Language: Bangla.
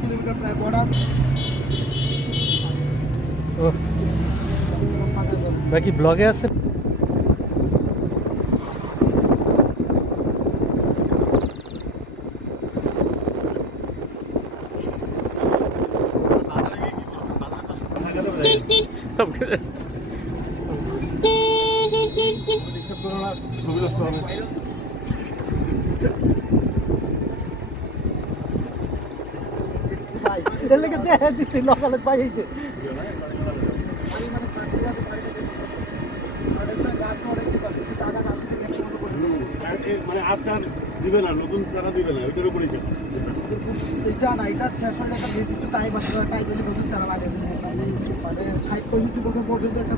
কিলোমিটার প্রায় বর্ডার। বাকি ব্লগে আছে। ছবি নষ্ট হবে। এর লেগে দেখা দিচ্ছি লকালে পাইছে। মানে আচার দিবে না, নতুন চারা দিবে না, ওইটার উপরেই এটা না, এটা শেষ হলে একটা নির্দিষ্ট টাইম আছে, টাইম হলে নতুন চারা লাগে। মানে 60-65 বছর পর্যন্ত একটা